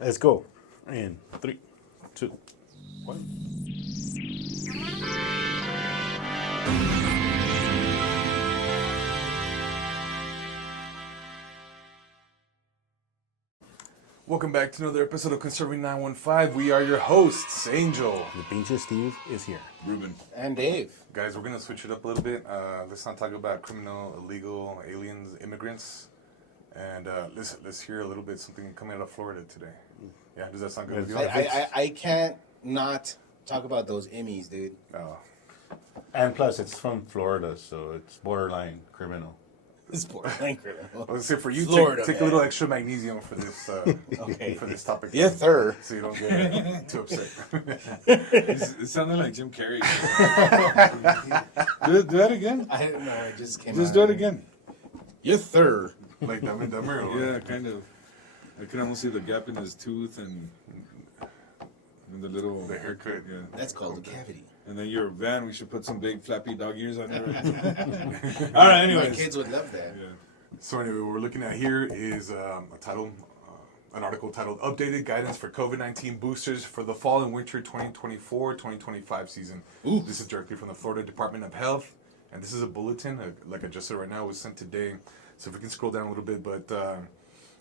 Let's go. In 3, 2, 1. Welcome back to another episode of Conserving 915. We are your hosts, Angel. The Pincher Steve is here. Ruben. And Dave. Guys, we're going to switch it up a little bit. Let's not talk about criminal, illegal, aliens, immigrants. And let's hear a little bit something coming out of Florida today. Yeah, does that sound good with you? I can't not talk about those Emmys, dude. Oh. And plus, it's from Florida, so it's borderline criminal. This poor criminal. I was going to say, for you, Florida, take a little extra magnesium for this Okay. for this topic. Yes, sir. So you don't get too upset. It sounded like Jim Carrey. do that again. I don't know. I just came Just out. do it again. Yes, sir. Like Dumb and Dumber? Or Yeah, kind of. I can almost see the gap in his tooth and the little the haircut. Yeah. That's called a cavity. And then your van, we should put some big flappy dog ears on it. All right, anyways. My kids would love that. Yeah. So anyway, what we're looking at here is an article titled "Updated Guidance for COVID-19 Boosters for the Fall and Winter 2024-2025 Season." Ooh. This is directly from the Florida Department of Health, and this is a bulletin, like I just said right now, it was sent today. So if we can scroll down a little bit, but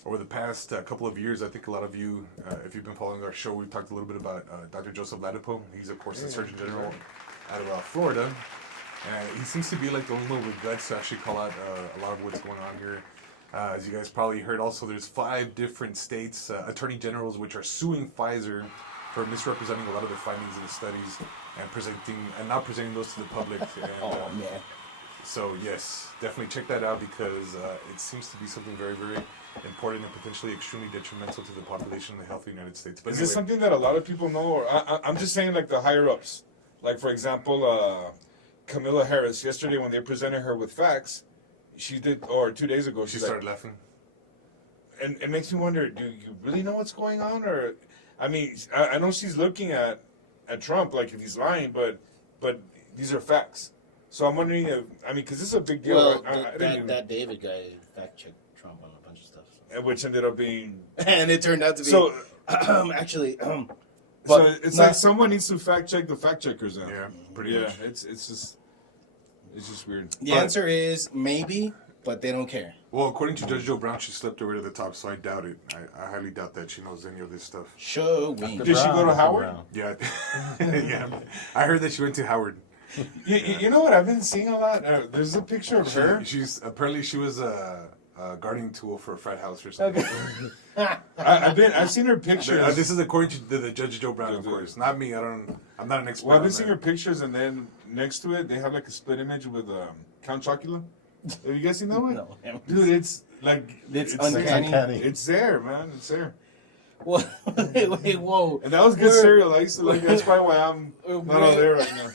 over the past couple of years, I think a lot of you, if you've been following our show, we've talked a little bit about Dr. Joseph Ladapo. He's, of course, the Surgeon General out of Florida. And he seems to be like the only one with guts to actually call out a lot of what's going on here. As you guys probably heard also, there's 5 different states, attorney generals, which are suing Pfizer for misrepresenting a lot of their findings in the studies and not presenting those to the public. And, Oh, man. so yes, definitely check that out because it seems to be something very, very important and potentially extremely detrimental to the population and the health of the United States. But Is anyway, this something that a lot of people know? Or I'm just saying, like, the higher-ups. Like, for example, Camilla Harris, yesterday when they presented her with facts, she did, or 2 days ago, she she's started like, laughing. and it makes me wonder, do you really know what's going on? Or, I mean, I know she's looking at Trump, like, if he's lying, but these are facts. So I'm wondering if, I mean, because this is a big deal. Well, I that David guy fact-checked Trump on a bunch of stuff. So. which ended up being... And it turned out to be... So, actually... so but it's not- like someone needs to fact-check the fact-checkers now. Yeah, pretty Yeah, much. it's just weird. The answer is maybe, but they don't care. Well, according to Judge Joe Brown, she slept her way to the top, so I doubt it. I highly doubt that she knows any of this stuff. Sure, we. Did she go to Howard? Yeah, yeah. I heard that she went to Howard. You know what I've been seeing a lot? There's a picture of her. She was a guarding tool for a frat house or something. I've seen her pictures. This is according to the Judge Joe Brown, of course, not me. I'm not an expert. Well, I've been on seeing that. her pictures, and then next to it, they have like a split image with Count Chocula. Have you guys seen that one? No. Dude, it's like It's uncanny. It's there, man. It's there. What? Wait, whoa. And that was good cereal. I used to like. That's probably why I'm not on there right now.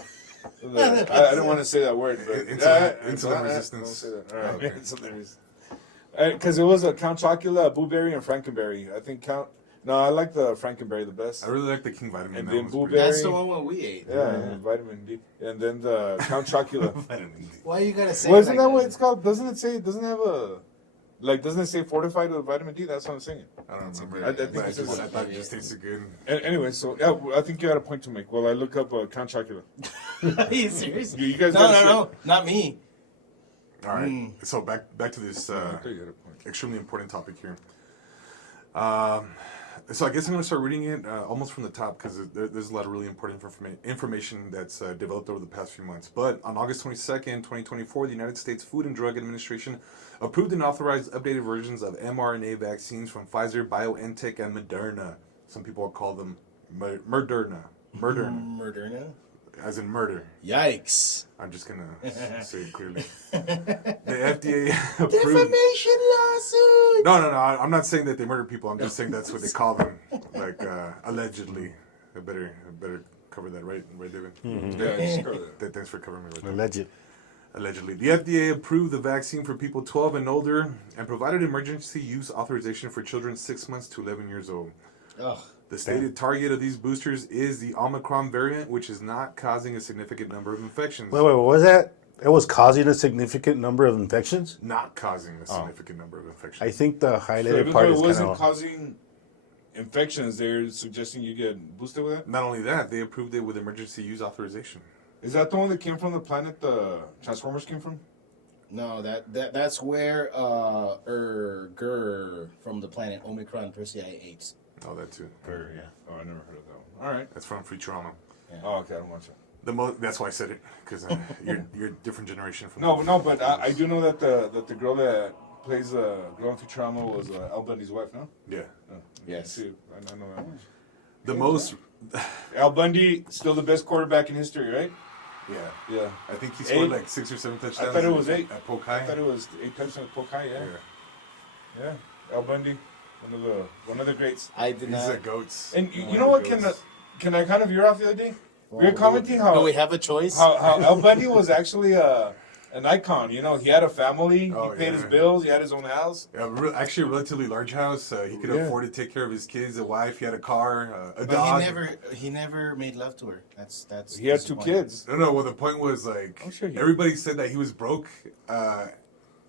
I don't want to say that word, but Insulin resistance. I don't say that. All right. Okay. Insulin resistance. Because it was a Count Chocula, a Blueberry, and Frankenberry. I think No, I like the Frankenberry the best. I really like the King Vitamin. And That then one's pretty blueberry. That's the one we ate. Yeah, vitamin D. And then the Count Chocula. Vitamin D. Why you gotta say Well, isn't like that what it's called? Doesn't it say? Doesn't it have a doesn't it say fortified with vitamin D? That's what I'm saying. I don't remember. I think But it's just- I thought it just tasted good. Anyway, so yeah, I think you had a point to make. Well, I look up Count Chocula. Are you serious? You guys No, gotta no, say- no, not me. All right. So back to this I thought you had a point. extremely important topic here. So I guess I'm going to start reading it almost from the top because there's a lot of really important information that's developed over the past few months. But on August 22nd, 2024, the United States Food and Drug Administration approved and authorized updated versions of mRNA vaccines from Pfizer, BioNTech, and Moderna. Some people call them Moderna. Moderna? As in murder. Yikes. I'm just going to say it clearly. The FDA approved... Defamation lawsuit! No, I'm not saying that they murder people. I'm just saying that's what they call them. Like, allegedly. I better cover that, right, David? Yeah, just cover that. Thanks for covering me right there. Alleged. Allegedly. The FDA approved the vaccine for people 12 and older and provided emergency use authorization for children 6 months to 11 years old. Ugh. The stated target of these boosters is the Omicron variant, which is not causing a significant number of infections. Wait, what was that? It was causing a significant number of infections? Not causing a significant number of infections. I think the So highlighted even part though is it kind wasn't of... causing infections, they're suggesting you get boosted with that. Not only that, they approved it with emergency use authorization. Is that the one that came from the planet the Transformers came from? No, that's where from the planet Omicron Persei apes. Oh, that too. Or, yeah. Oh, I never heard of that one. All right. That's from Futurama. Oh, okay, I don't watch it. That's why I said it, because you're a different generation from. No, but I do know that the girl that plays the girl in Futurama was Al Bundy's wife, no? Yeah. Oh, Yes. see, I know that. The most. Al Bundy, still the best quarterback in history, right? Yeah. Yeah. I think he scored 8. like 6 or 7 touchdowns. I thought it was 8. At Polk I High. thought it was 8 touchdowns at Pokai, yeah. Yeah. Yeah. Al Bundy, one of the greats. I did He's the not. goats. And you One know of what? the goats. Can I kind of veer off the other day? We were commenting Do how we have a choice? how Al Bundy was actually an icon. You know, he had a family. Oh, he paid his yeah. bills. He had his own house. Yeah, actually a relatively large house. He could Yeah. afford to take care of his kids, a wife. He had a car, a But dog. he never made love to her. That's. He had 2 disappointing. kids. No. Well, the point was like I'm sure he- everybody said that he was broke.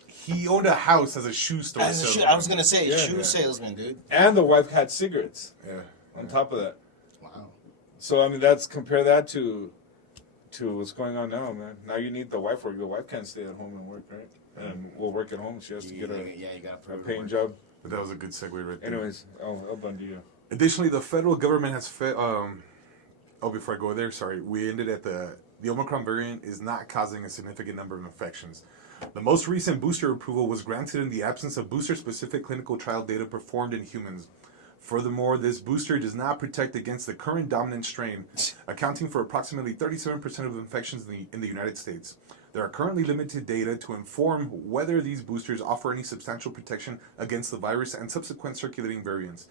He owned a house as a shoe store. As a so- I was gonna say Yeah, shoe yeah. salesman, dude. And the wife had cigarettes Yeah. on top of that. Wow. So I mean, compare that to what's going on now, man. Now you need the wife work. The wife can't stay at home and work, right? And we'll work at home. She has to get You got a paying job. But that was a good segue right there. Anyways, Al Bundy. Yeah. Additionally, the federal government has before I go there, sorry, we ended at the Omicron variant is not causing a significant number of infections. The most recent booster approval was granted in the absence of booster-specific clinical trial data performed in humans. Furthermore, this booster does not protect against the current dominant strain, accounting for approximately 37% of infections in the United States. There are currently limited data to inform whether these boosters offer any substantial protection against the virus and subsequent circulating variants.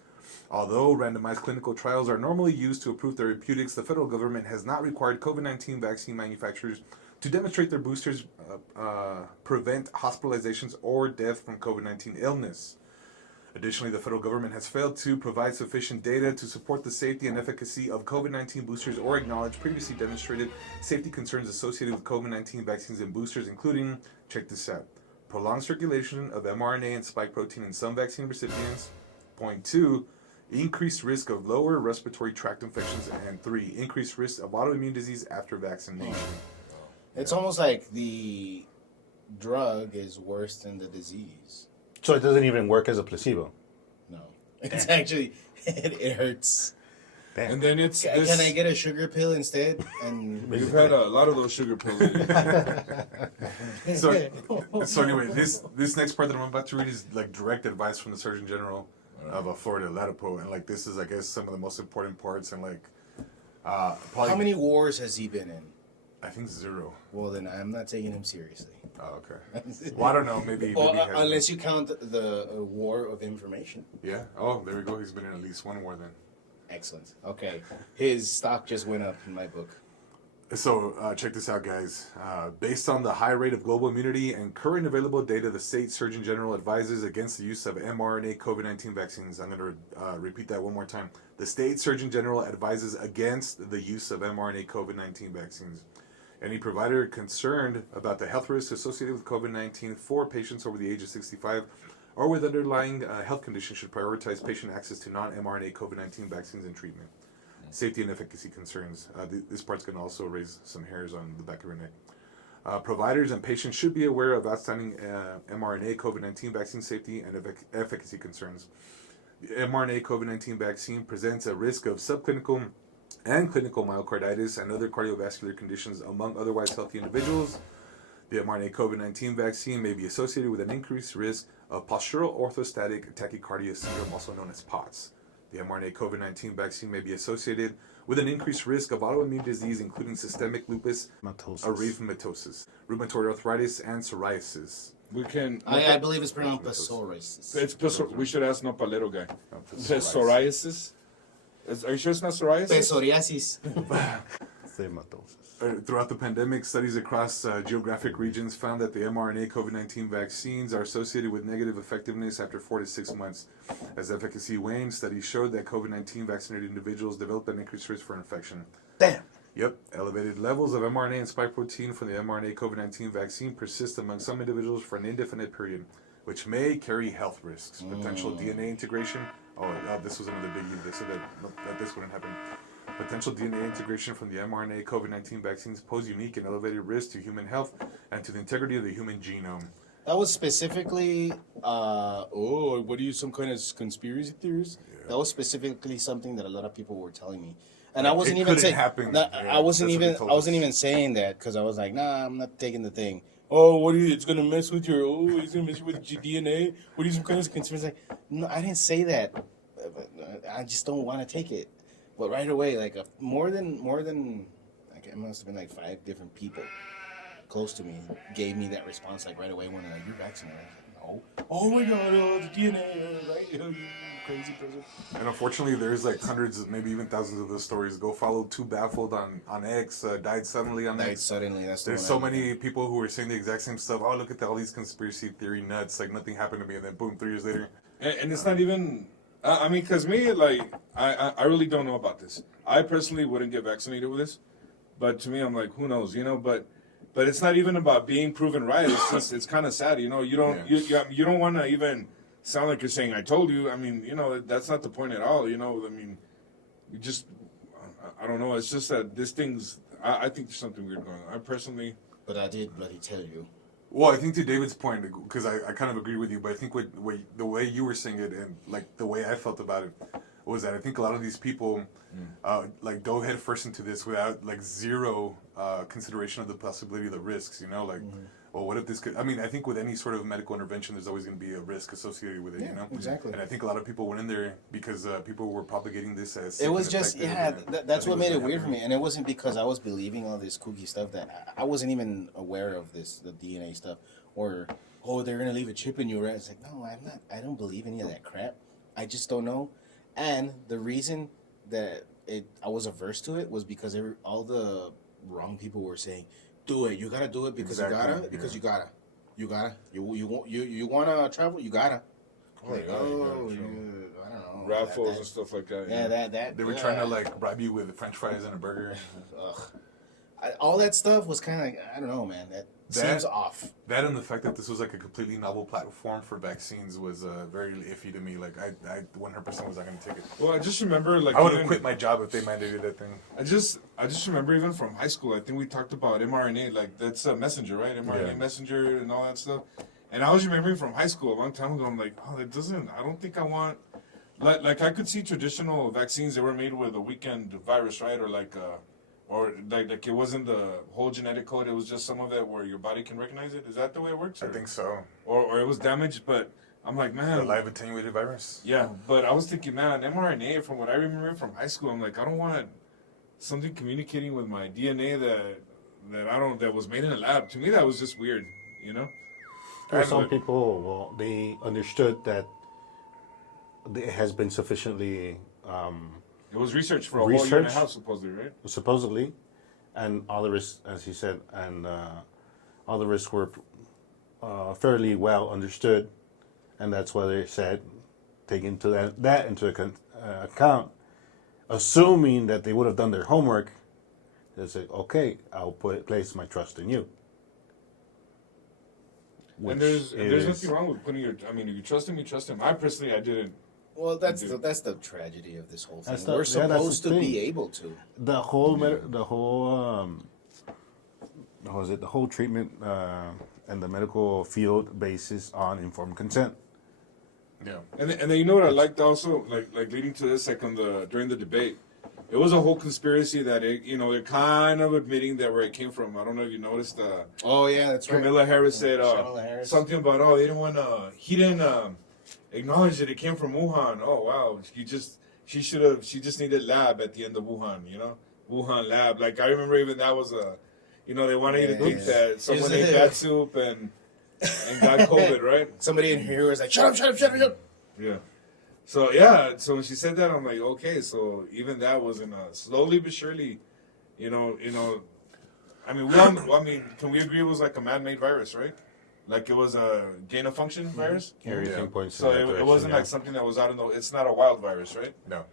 Although randomized clinical trials are normally used to approve therapeutics, the federal government has not required COVID-19 vaccine manufacturers to demonstrate their boosters prevent hospitalizations or death from COVID-19 illness. Additionally, the federal government has failed to provide sufficient data to support the safety and efficacy of COVID-19 boosters or acknowledge previously demonstrated safety concerns associated with COVID-19 vaccines and boosters, including, check this out, prolonged circulation of mRNA and spike protein in some vaccine recipients. Point 2, increased risk of lower respiratory tract infections. And 3, increased risk of autoimmune disease after vaccination. It's almost like the drug is worse than the disease. So it doesn't even work as a placebo. No, it's actually it hurts. Damn. And then it's Can I get a sugar pill instead? And We've had a lot of those sugar pills. So anyway, this next part that I'm about to read is like direct advice from the Surgeon General of Florida, Ladapo, and like this is, I guess, some of the most important parts, and like probably how many wars has he been in? I think 0. Well, then I'm not taking him seriously. Oh, okay. Well, I don't know. Maybe. Well, maybe he has unless you count the war of information. Yeah. Oh, there we go. He's been in at least one war then. Excellent. Okay, his stock just went up in my book. So check this out, guys. Based on the high rate of global immunity and current available data, the state Surgeon General advises against the use of mRNA COVID-19 vaccines. I'm going to repeat that one more time. The state Surgeon General advises against the use of mRNA COVID-19 vaccines. Any provider concerned about the health risks associated with COVID-19 for patients over the age of 65 or with underlying health conditions should prioritize patient access to non-mRNA COVID-19 vaccines and treatment. Safety and efficacy concerns. This part's going to also raise some hairs on the back of your neck. Providers and patients should be aware of outstanding mRNA COVID-19 vaccine safety and efficacy concerns. The mRNA COVID-19 vaccine presents a risk of subclinical and clinical myocarditis and other cardiovascular conditions among otherwise healthy individuals. The mRNA COVID-19 vaccine may be associated with an increased risk of postural orthostatic tachycardia syndrome, also known as POTS. The mRNA COVID-19 vaccine may be associated with an increased risk of autoimmune disease, including systemic lupus erythematosus, rheumatoid arthritis, and psoriasis. We can. I believe it's pronounced psoriasis. We should ask Nopalero guy. Psoriasis. Are you sure it's not psoriasis? Psoriasis. Throughout the pandemic, studies across geographic regions found that the mRNA COVID-19 vaccines are associated with negative effectiveness after 4 to 6 months. As efficacy waned, studies showed that COVID-19 vaccinated individuals developed an increased risk for infection. Damn. Yep, elevated levels of mRNA and spike protein from the mRNA COVID-19 vaccine persist among some individuals for an indefinite period, which may carry health risks. Potential DNA integration This was another biggie. They said that this wouldn't happen. Potential DNA integration from the mRNA COVID-19 vaccines pose unique and elevated risk to human health and to the integrity of the human genome. That was specifically, what are you, some kind of conspiracy theorist? Yeah. That was specifically something that a lot of people were telling me, and I wasn't even saying. I wasn't even saying that because I was like, nah, I'm not taking the thing. Oh, what are you? It's gonna mess with your. Oh, it's gonna mess with your DNA. What are you, some kind of conspiracy? Like, no, I didn't say that. I just don't want to take it. But right away, like more than, like it must have been like 5 different people close to me gave me that response like right away when they're like, you're vaccinated. No. Oh my God, the DNA, right? You crazy person. And unfortunately, there's like hundreds, maybe even thousands of those stories. Go follow Too Baffled on X, died suddenly on X. Died suddenly, that's the There's so many people who are saying the exact same stuff. Oh, look at all these conspiracy theory nuts. Like nothing happened to me, and then boom, 3 years later. And it's not even, I mean, because me, like, I really don't know about this. I personally wouldn't get vaccinated with this. But to me, I'm like, who knows, you know? But it's not even about being proven right. It's just, it's kind of sad, you know? You don't you don't want to even sound like you're saying, I told you. I mean, you know, that's not the point at all, you know? I mean, you just, I don't know. It's just that this thing's, I think there's something weird going on. I personally. But I did bloody tell you. Well, I think to David's point, because I kind of agree with you, but I think the way you were saying it and like the way I felt about it was that I think a lot of these people like dove head first into this without like zero consideration of the possibility of the risks, you know, like, well, what if this could, I mean, I think with any sort of medical intervention, there's always going to be a risk associated with it, you know? Exactly. And I think a lot of people went in there because people were propagating this as... It was just, that's what made it weird for me. And it wasn't because I was believing all this kooky stuff that I wasn't even aware of this, the DNA stuff. Or, oh, they're going to leave a chip in you, right? It's like, no, I'm not, I don't believe any of that crap. I just don't know. And the reason that I was averse to it was because all the wrong people were saying, do it. You gotta do it because you gotta. Because you gotta. You gotta. You wanna travel? You gotta. Like, I don't know. Raffles and stuff like that. Yeah, that. They were trying to like bribe you with French fries and a burger. All that stuff was kind of like, I don't know, man. That seems off. That and the fact that this was like a completely novel platform for vaccines was very iffy to me. Like I 100% was not going to take it. Well, I just remember like I would have quit my job if they mandated that thing. I just remember even from high school. I think we talked about mRNA. Like that's a messenger, right? mRNA messenger and all that stuff. And I was remembering from high school a long time ago. I'm like, oh, that doesn't. I don't think I want. Like I could see traditional vaccines that were made with a weekend virus, right? Or like. Or like it wasn't the whole genetic code, it was just some of it where your body can recognize it. Is that the way it works? I think so. Or it was damaged, but I'm like, man. The live attenuated virus. Yeah, but I was thinking, man, mRNA, from what I remember from high school, I'm like, I don't want something communicating with my DNA that was made in a lab. To me, that was just weird, you know? For some people, well, they understood that it has been sufficiently... it was research for a whole year and a half, supposedly, right? Supposedly, and all the risks, as he said, and all the risks were fairly well understood, and that's why they said, take into that into account, assuming that they would have done their homework. They said, okay, I'll place my trust in you. And there's nothing wrong with putting your. I mean, if you trust him, you trust him. I personally, I didn't. Well, that's the tragedy of this whole thing. We're supposed to be able to. The whole treatment and the medical field basis on informed consent. Yeah. And then you know what I liked also, like leading to this, like during the debate, it was a whole conspiracy that they're kind of admitting that where it came from. I don't know if you noticed. Oh yeah, that's right. Camilla Harris said something about they didn't want he didn't. Acknowledge that it came from Wuhan. Oh wow, she just needed lab at the end of Wuhan, you know, Wuhan lab. Like I remember even that was they wanted you to think that someone ate bat soup and got COVID, right? Somebody in here was like, shut up. Yeah. So when she said that, I'm like, okay, so even that wasn't slowly but surely, you know. I mean, can we agree it was like a man-made virus, right? Like it was a gain of function virus? Everything points so it wasn't like something that was out in it's not a wild virus, right? No.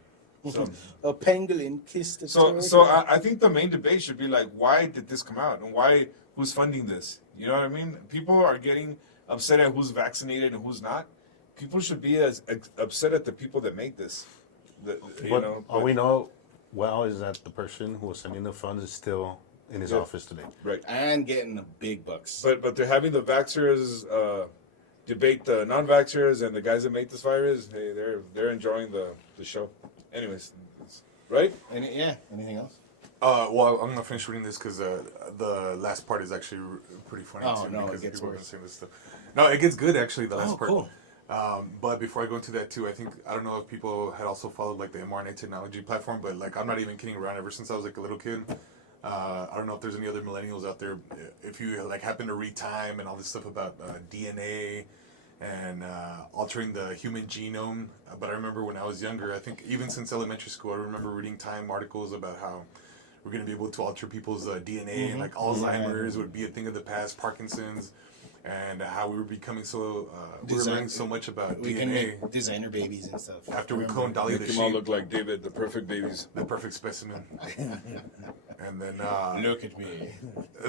So, a pangolin kissed a So I think the main debate should be like, why did this come out? And who's funding this? You know what I mean? People are getting upset at who's vaccinated and who's not. people should be as upset at the people that make this. But all we know well is that the person who was sending the funds is still in his office today. Right. And getting the big bucks. But they're having the vaxxers debate the non-vaxxers and the guys that make this virus. Hey, they're enjoying the show. Anyways, right? Anything else? Well, I'm gonna finish reading this because the last part is actually pretty funny too. No, because it gets people have been worse. saying this stuff. No, it gets good actually. The last part. Cool. But before I go into that too, I don't know if people had also followed like the mRNA technology platform, but like I'm not even kidding around. Ever since I was like a little kid, I don't know if there's any other millennials out there. If you like happen to read Time and all this stuff about DNA and altering the human genome, but I remember when I was younger, I think even since elementary school, I remember reading Time articles about how we're going to be able to alter people's DNA and like Alzheimer's would be a thing of the past, Parkinson's. And how we were becoming so, we were learning so much about we DNA. can make designer babies and stuff. After we cloned Dolly the Make them all sheep, look like David, the perfect babies. the perfect specimen. And then, Look at me.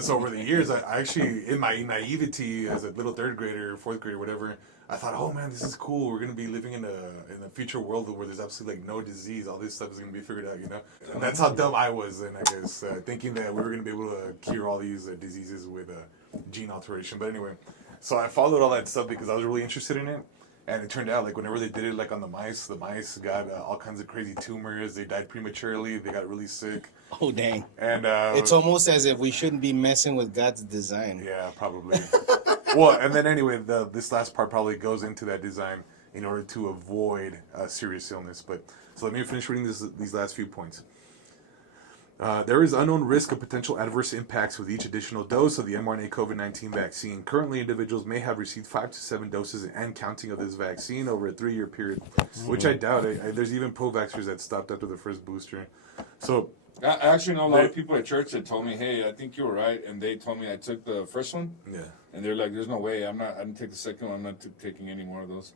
so over the years, I actually, in my naivety as a little third grader, fourth grader, whatever, I thought, oh man, this is cool. We're going to be living in a future world where there's absolutely like no disease. All this stuff is going to be figured out, you know? And that's how dumb I was then, I guess, thinking that we were going to be able to cure all these diseases with gene alteration. But anyway, so I followed all that stuff because I was really interested in it. And it turned out, like, whenever they did it, like, on the mice got all kinds of crazy tumors. They died prematurely. They got really sick. Oh, dang. And it's almost as if we shouldn't be messing with God's design. yeah, probably. Well, and then anyway, this last part probably goes into that design in order to avoid serious illness. But so let me finish reading these last few points. There is unknown risk of potential adverse impacts with each additional dose of the mRNA COVID-19 vaccine. Currently, individuals may have received 5 to 7 doses and counting of this vaccine over a 3-year period, which I doubt. There's even pro-vaxxers that stopped after the first booster. So I actually know a lot of people at church that told me, "Hey, I think you were right," and they told me I took the first one. yeah, And they're like, "There's no way. I didn't take the second one. I'm not taking any more of those."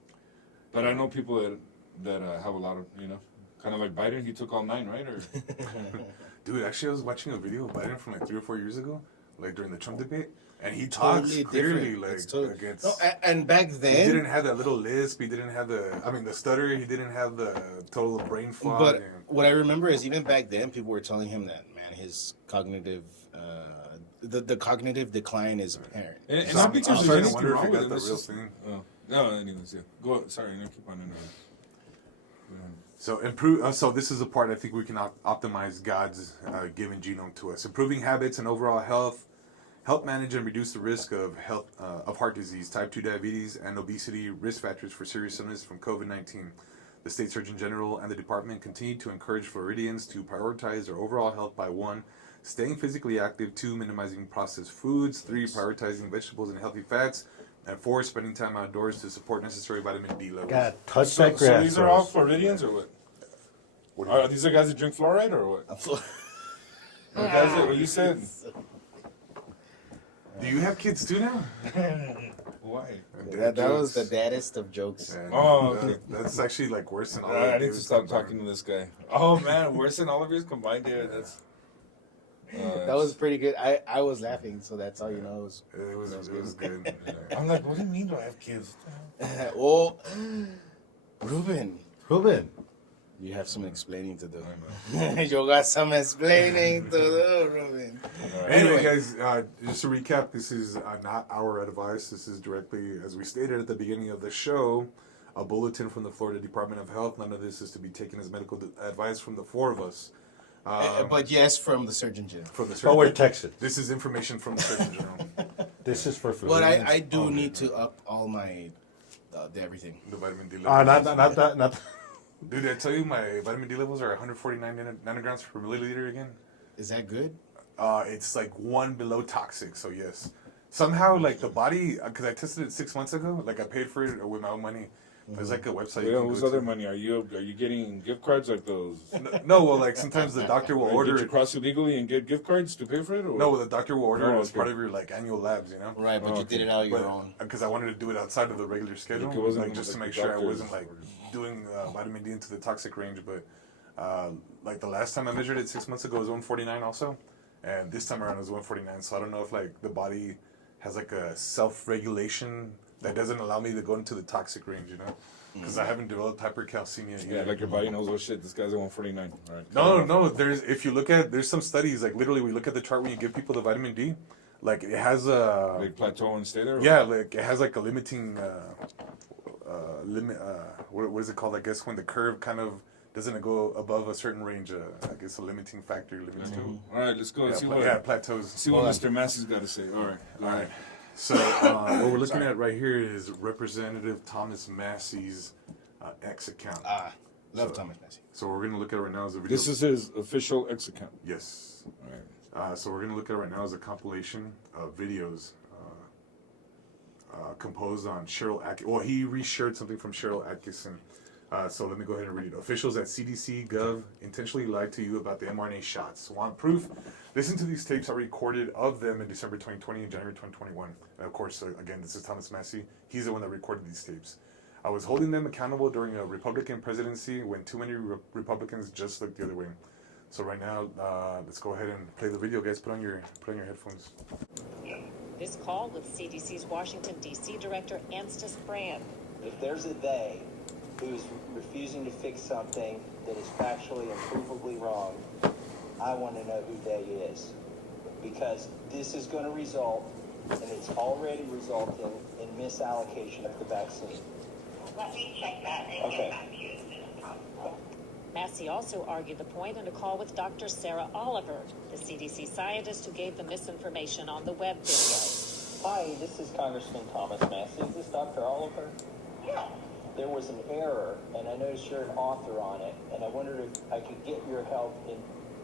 But I know people that have a lot of, kind of like Biden. He took all 9, right? Or dude, actually, I was watching a video of Biden from like 3 or 4 years ago, like during the Trump debate, and he talks Totally clearly, different. like It's totally- against. No, and back He then, didn't have that little lisp. He didn't have the stutter. He didn't have the total brain fog. but what I remember is even back then, people were telling him that, man, his cognitive, the cognitive decline is apparent. and So not I'm because trying there's to anything wonder if wrong he with got him. the It's real just, thing. no, anyways, yeah. Go. Sorry, I keep on anyway. So improve. So this is a part I think we can optimize God's given genome to us. Improving habits and overall health, help manage and reduce the risk of heart disease, type 2 diabetes, and obesity risk factors for serious illness from COVID-19. The State Surgeon General and the Department continue to encourage Floridians to prioritize their overall health by 1, staying physically active, 2, minimizing processed foods, 3, prioritizing vegetables and healthy fats, and 4, spending time outdoors to support necessary vitamin D levels. God, touch So that grass. these are all Rose. Floridians or what? What do you Are these the guys that drink fluoride or what? The guys that what you said? Do you have kids too now? Why? That was the daddest of jokes. And, Oh, okay. that's actually like worse than all I of need to David's stop stuff. talking to this guy. Oh man, worse than all of yours combined here. That's. That was pretty good. I was laughing, so that's all you know. It was good. I'm like, what do you mean? Do I have kids? Well, Ruben, Ruben. you have some explaining to do. You got some explaining to do, Ruben. Anyway, guys, just to recap, this is not our advice. This is directly, as we stated at the beginning of the show, a bulletin from the Florida Department of Health. None of this is to be taken as medical advice from the 4 of us. But yes, from the Surgeon General. From the Oh, Surgeon we're Texas. This is information from the Surgeon General. This is for food. But I do need to up all my everything. The vitamin D levels. Not that. Dude, did I tell you my vitamin D levels are 149 nanograms per milliliter again? Is that good? It's like 1 below toxic, so yes. Somehow, like the body, because I tested it 6 months ago, like I paid for it with my own money. There's like a website. Wait, you can whose go other to. money? Are you getting gift cards like those? No, well, like sometimes the doctor will order Did you it. cross it legally and get gift cards to pay for it? Or? No, the doctor will order it Oh, as okay. part of your like annual labs, you know. Right, but Oh, you okay. did it out your own. Because I wanted to do it outside of the regular schedule, Like it wasn't like just to like make the sure I doctor's wasn't like orders. doing vitamin D into the toxic range. But like the last time I measured it 6 months ago, it was 149 also, and this time around it was 149. So I don't know if like the body has like a self-regulation that doesn't allow me to go into the toxic range, you know, because I haven't developed hypercalcemia yet. Yeah, like your body knows, oh shit, this guy's at 149. All right. No. There's some studies, like literally we look at the chart when you give people the vitamin D, like it has a Like plateau and stay there. yeah, like it has like a limiting limit. What is it called? I guess when the curve kind of doesn't go above a certain range, I guess a limiting factor limits to. All right, let's go. Yeah, See plateaus. see what Mr. Massey's got to say. All right. So what we're looking at right here is Representative Thomas Massie's X account. Love Thomas Massie. So we're gonna look at it right now as a video. This is his official X account. Yes. All right. So we're gonna look at it right now as a compilation of videos composed on Cheryl Atkinson. Well, he reshared something from Cheryl Atkinson. So let me go ahead and read it. Officials at CDC Gov intentionally lied to you about the mRNA shots. Want proof? Listen to these tapes I recorded of them in December 2020 and January 2021. And of course, again, this is Thomas Massie. He's the one that recorded these tapes. I was holding them accountable during a Republican presidency when too many Republicans just looked the other way. So right now, let's go ahead and play the video, guys. Put on your headphones. This call with CDC's Washington, D.C. Director Anstis Brand. If there's a they who's refusing to fix something that is factually and provably wrong, I want to know who they is. Because this is going to result, and it's already resulting in misallocation of the vaccine. Let me check that and Okay. get back to you as soon as possible. Massie also argued the point in a call with Dr. Sarah Oliver, the CDC scientist who gave the misinformation on the web video. Hi, this is Congressman Thomas Massie. Is this Dr. Oliver? Yes. There was an error, and I noticed you're an author on it, and I wondered if I could get your help in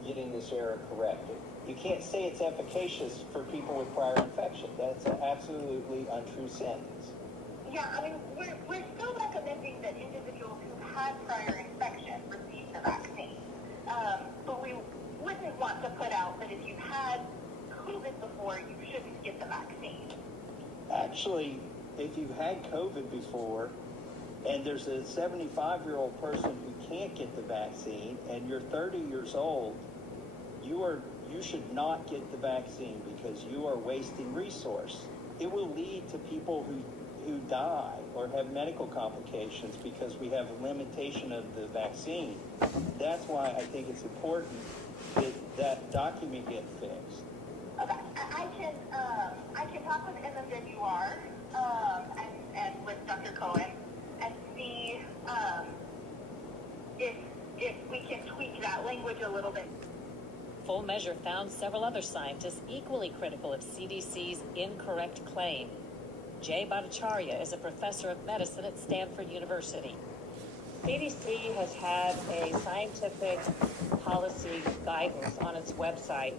getting this error corrected. You can't say it's efficacious for people with prior infection. That's an absolutely untrue sentence. Yeah, I mean, we're still recommending that individuals who had prior infection receive the vaccine. But we wouldn't want to put out that if you've had COVID before, you shouldn't get the vaccine. Actually, if you've had COVID before, and there's a 75-year-old person who can't get the vaccine, and you're 30 years old, you should not get the vaccine because you are wasting resource. It will lead to people who die or have medical complications because we have a limitation of the vaccine. That's why I think it's important that that document get fixed. Okay, I can talk with MMWR and with Dr. Cohen and see if we can tweak that language a little bit. Full Measure found several other scientists equally critical of CDC's incorrect claim. Jay Bhattacharya is a professor of medicine at Stanford University. CDC has had a scientific policy guidance on its website.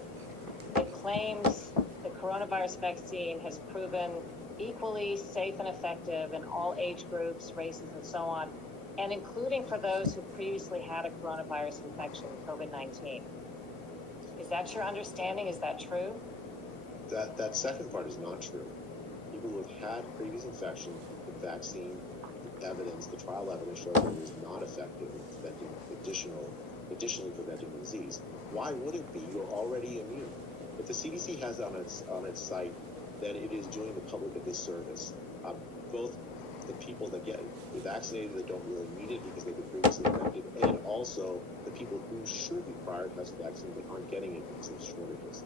It claims the coronavirus vaccine has proven equally safe and effective in all age groups, races, and so on, and including for those who previously had a coronavirus infection, COVID-19. Is that your understanding? Is that true? That second part is not true. People who have had previous infection, the vaccine evidence, the trial evidence showed that it was not effective in preventing additionally preventing the disease. Why would it be? You're already immune. If the CDC has on its site, then it is doing the public a disservice. Both the people that get vaccinated that don't really need it because they've been previously infected, and also the people who should be prioritized vaccine but aren't getting it because of shortages.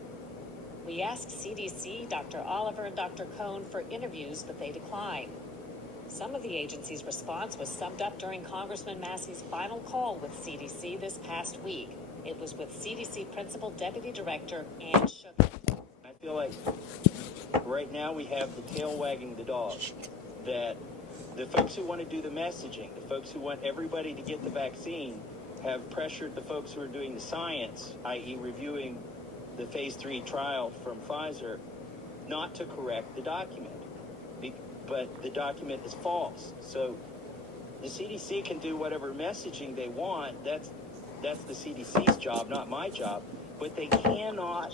We asked CDC, Dr. Oliver, and Dr. Cohn for interviews, but they declined. Some of the agency's response was summed up during Congressman Massie's final call with CDC this past week. It was with CDC Principal Deputy Director Ann Sugar. I feel like right now we have the tail wagging the dog, that the folks who want to do the messaging, the folks who want everybody to get the vaccine, have pressured the folks who are doing the science, i.e. reviewing the phase 3 trial from Pfizer, not to correct the document. But the document is false. So the CDC can do whatever messaging they want. That's the CDC's job, not my job. But they cannot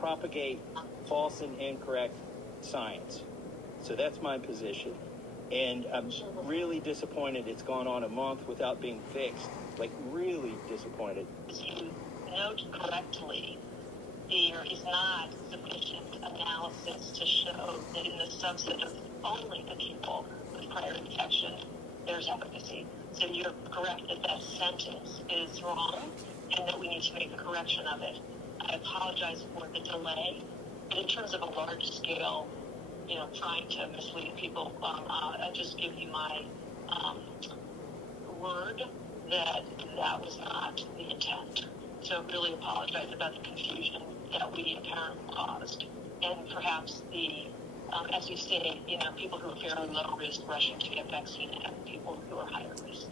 propagate false and incorrect science. So that's my position. And I'm really disappointed it's gone on a month without being fixed. Like, really disappointed. You note correctly, there is not sufficient analysis to show that in the subset of only the people with prior infection, there's efficacy. So you're correct that that sentence is wrong and that we need to make a correction of it. I apologize for the delay, but in terms of a large scale, trying to mislead people, I just give you my word that that was not the intent. So really apologize about the confusion that we apparently caused. And perhaps the, as you say, people who are fairly low risk rushing to get vaccine and people who are higher risk.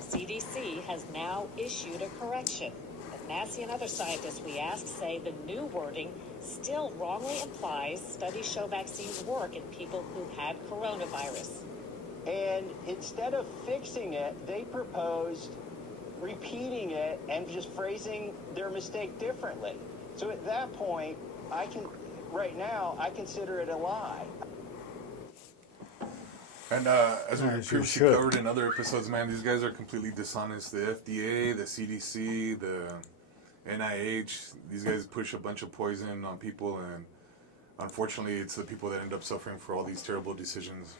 CDC has now issued a correction. And Massie and other scientists we asked say the new wording still wrongly implies studies show vaccines work in people who had coronavirus. And instead of fixing it, they proposed repeating it and just phrasing their mistake differently. So at that point, right now, I consider it a lie. And as we previously covered in other episodes, man, these guys are completely dishonest. The FDA, the CDC, the NIH, these guys push a bunch of poison on people, and unfortunately, it's the people that end up suffering for all these terrible decisions.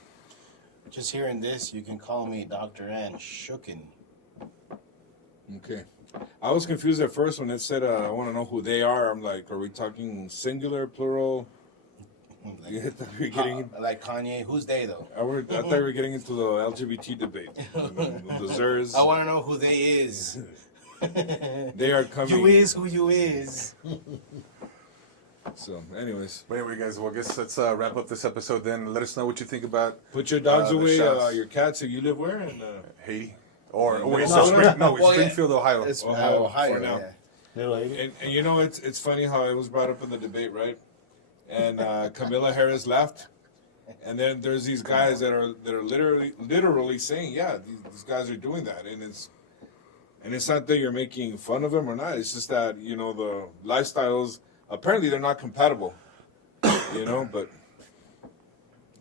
Just hearing this, you can call me Dr. Ann Shooken. Okay. I was confused at first when it said, I want to know who they are. I'm like, are we talking singular, plural? Like Kanye, who's they though? I thought we were getting into the LGBT debate. The Zers. I want to know who they is. They are coming. You is who you is. So, anyways. But anyway, guys, well, I guess let's wrap up this episode then. Let us know what you think about. Put your dogs away, your cats. You live where? In Haiti. Or Springfield, Springfield, Ohio. It's Ohio now. Yeah. And it's funny how it was brought up in the debate, right? And Kamala Harris left, and then there's these guys that are literally saying, yeah, these guys are doing that, and it's not that you're making fun of them or not. It's just that the lifestyles apparently they're not compatible, but.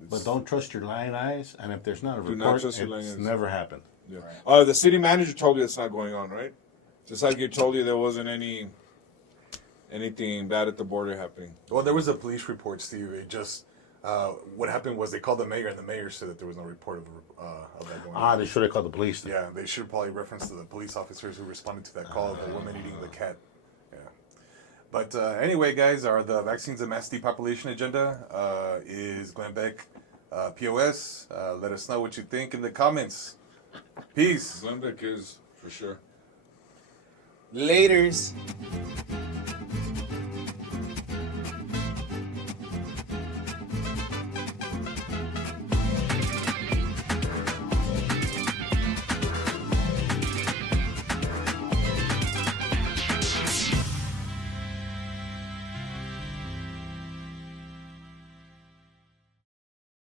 But don't trust your lying eyes, and if there's not a report, it's never happened. Yeah. The city manager told you it's not going on, right? Just like he told you there wasn't anything bad at the border happening. Well, there was a police report, Steve. It just what happened was they called the mayor, and the mayor said that there was no report of that going on. They should have called the police. Yeah, they should probably reference to the police officers who responded to that call of the woman eating the cat. Yeah. But anyway, guys, the vaccines and mass depopulation agenda is Glenn Beck, POS. Let us know what you think in the comments. Peace. Glenn Beck is, for sure. Laters.